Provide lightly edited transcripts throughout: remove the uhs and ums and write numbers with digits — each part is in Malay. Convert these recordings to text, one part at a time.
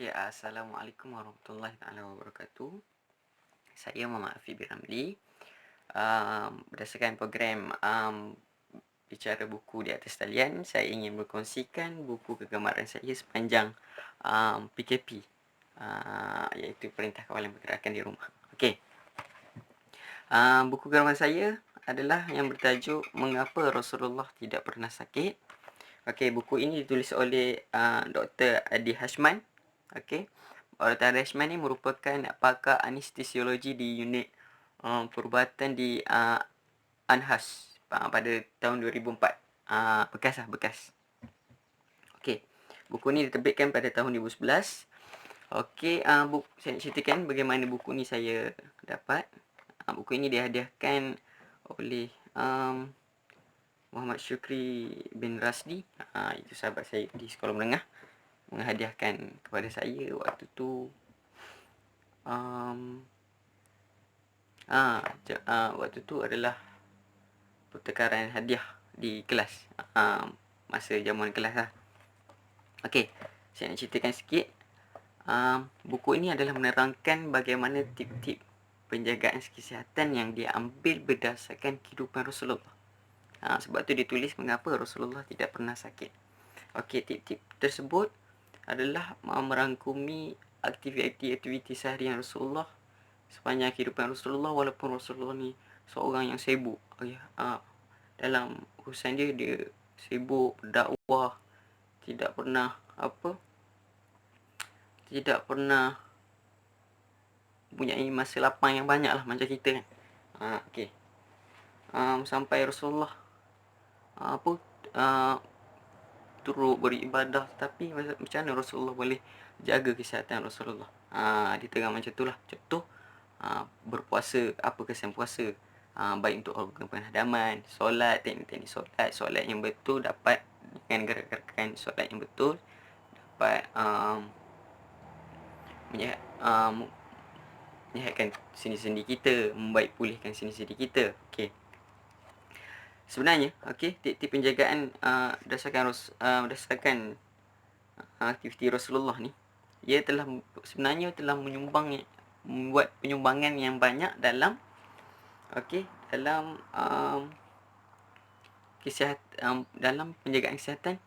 Ya, Assalamualaikum warahmatullahi taala wabarakatuh. Saya Muhammad Afiq bin Ramli. Berdasarkan program bicara buku di atas talian, saya ingin berkongsikan buku kegemaran saya sepanjang PKP, iaitu Perintah Kawalan Pergerakan di Rumah. Okey. Buku kegemaran saya adalah yang bertajuk Mengapa Rasulullah Tidak Pernah Sakit. Okey, buku ini ditulis oleh Dr. Adi Hashman. Okey. Dr. Adi Hashman ni merupakan pakar anestesiologi di unit perubatan di Anhas pada tahun 2004. Bekas. Okey. Buku ni diterbitkan pada tahun 2011. Okey, saya nak ceritakan bagaimana buku ni saya dapat. Buku ini dihadiahkan oleh Muhammad Syukri bin Rasdi, itu sahabat saya di sekolah menengah, menghadiahkan kepada saya waktu tu waktu tu adalah pertukaran hadiah di kelas, masa jamuan kelas lah. Okey, saya nak ceritakan sikit. Buku ini adalah menerangkan bagaimana tip-tip penjagaan kesihatan yang diambil berdasarkan kehidupan Rasulullah. Sebab tu ditulis mengapa Rasulullah tidak pernah sakit. Okey, tip-tip tersebut adalah merangkumi aktiviti seharian Rasulullah sepanjang kehidupan Rasulullah, walaupun Rasulullah ni seorang yang sibuk. Dalam urusan dia sibuk berdakwah, tidak pernah mempunyai masa lapang yang banyak lah macam kita kan. Okey. Sampai Rasulullah turut beribadah, tapi macam mana Rasulullah boleh jaga kesihatan Rasulullah? Diterang macam itulah. Contoh, berpuasa, apa kesan puasa? Baik untuk organ penghadaman, solat, teknik-teknik solat yang betul dapat dengan gerakan solat yang betul dapat menyihatkan sendi-sendi kita, membaik pulihkan sendi-sendi kita. Okey. Sebenarnya, tip-tip penjagaan berdasarkan aktiviti Rasulullah ni, ia sebenarnya telah membuat penyumbangan yang banyak dalam dalam penjagaan kesihatan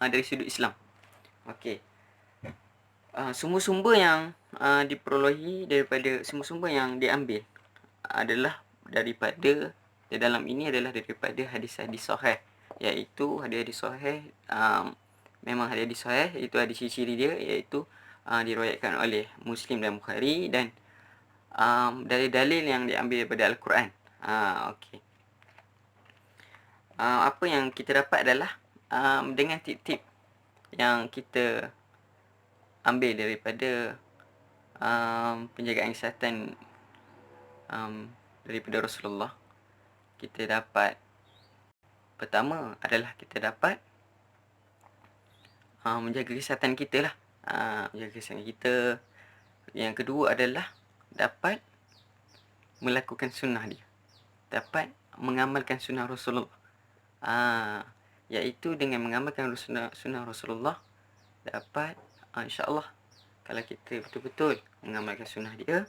dari sudut Islam. Okey. Sumber-sumber yang sumber-sumber yang diambil adalah daripada dalam ini adalah daripada hadis-hadis sahih, iaitu hadis-hadis sahih, memang hadis sahih, itu ada ciri-ciri dia, iaitu diriwayatkan oleh Muslim dan Bukhari, dan dari dalil yang diambil daripada Al-Quran. Okey. Apa yang kita dapat adalah dengan tip-tip yang kita ambil daripada penjagaan kesihatan daripada Rasulullah, kita dapat, pertama adalah kita dapat menjaga kesihatan kita lah. Menjaga kesihatan kita. Yang kedua adalah dapat melakukan sunnah dia, dapat mengamalkan sunnah Rasulullah. Iaitu dengan mengamalkan sunnah Rasulullah dapat, insya-Allah, kalau kita betul-betul mengamalkan sunnah dia,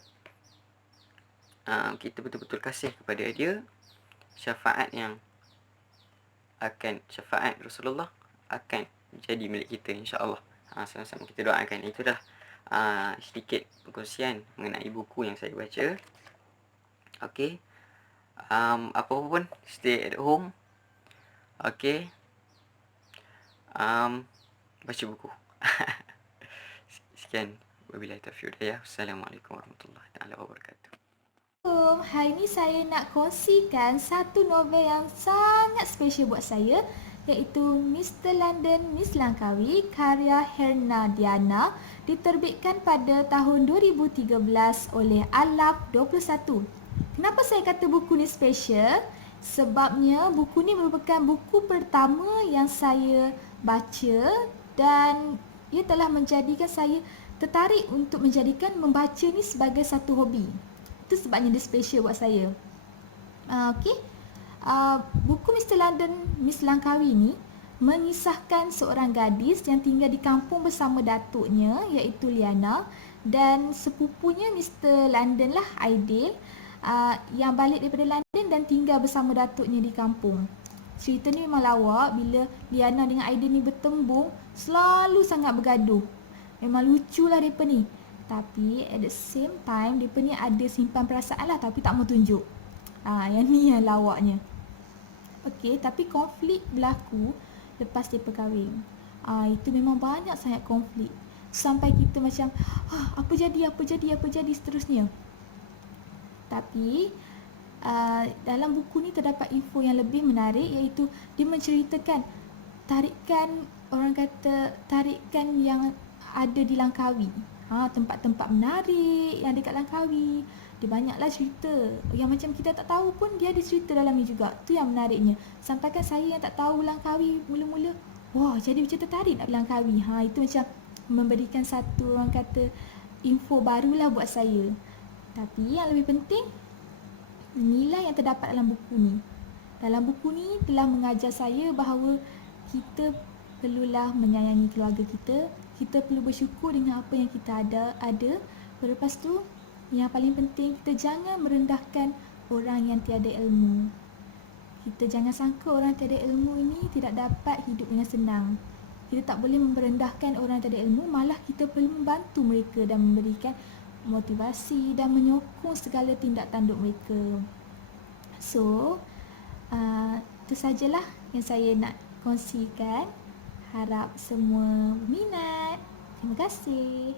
kita betul-betul kasih kepada dia, syafaat Rasulullah akan jadi milik kita, insya-Allah. Sama-sama kita doakan. Itu dah sedikit perkongsian mengenai buku yang saya baca. Okey. Apa pun, stay at home. Okey. Baca buku. Sekian. Wabillahi taufiq wal hidayah. Assalamualaikum warahmatullahi taala wabarakatuh. Hari ini saya nak kongsikan satu novel yang sangat special buat saya, iaitu Mr. London, Miss Langkawi, karya Herna Diana, diterbitkan pada tahun 2013 oleh Alaf 21. Kenapa saya kata buku ni special? Sebabnya buku ni merupakan buku pertama yang saya baca, dan ia telah menjadikan saya tertarik untuk menjadikan membaca ni sebagai satu hobi. Itu sebabnya dia special buat saya. Okey. Buku Mr. London, Miss Langkawi ni mengisahkan seorang gadis yang tinggal di kampung bersama datuknya iaitu Liana dan sepupunya Mr. London lah, Aidil, yang balik daripada London dan tinggal bersama datuknya di kampung. Cerita ni memang lawak. Bila Liana dengan Aidil ni bertembung, selalu sangat bergaduh. Memang lucu lah mereka ni. Tapi at the same time, mereka ni ada simpan perasaan lah tapi tak mau tunjuk. Yang ni yang lawaknya. Okey, tapi konflik berlaku lepas dia kahwin. Itu memang banyak sangat konflik. Sampai kita macam, apa jadi seterusnya. Tapi dalam buku ni terdapat info yang lebih menarik, iaitu dia menceritakan tarikan yang ada di Langkawi. Tempat-tempat menarik yang dekat Langkawi. Dia banyaklah cerita yang macam kita tak tahu pun, dia ada cerita dalam ni juga. Tu yang menariknya. Sampai kan saya yang tak tahu Langkawi mula-mula, wah, jadi macam tertarik nak pergi Langkawi. Itu macam memberikan satu info barulah buat saya. Tapi yang lebih penting, nilai yang terdapat dalam buku ni. Dalam buku ni telah mengajar saya bahawa kita perlulah menyayangi keluarga kita. Kita perlu bersyukur dengan apa yang kita ada. Lepas tu, yang paling penting, kita jangan merendahkan orang yang tiada ilmu. Kita jangan sangka orang tiada ilmu ini tidak dapat hidup dengan senang. Kita tak boleh merendahkan orang tiada ilmu, malah kita perlu membantu mereka dan memberikan motivasi dan menyokong segala tindak tanduk mereka. So, itu sajalah yang saya nak kongsikan. Harap semua minat. Terima kasih.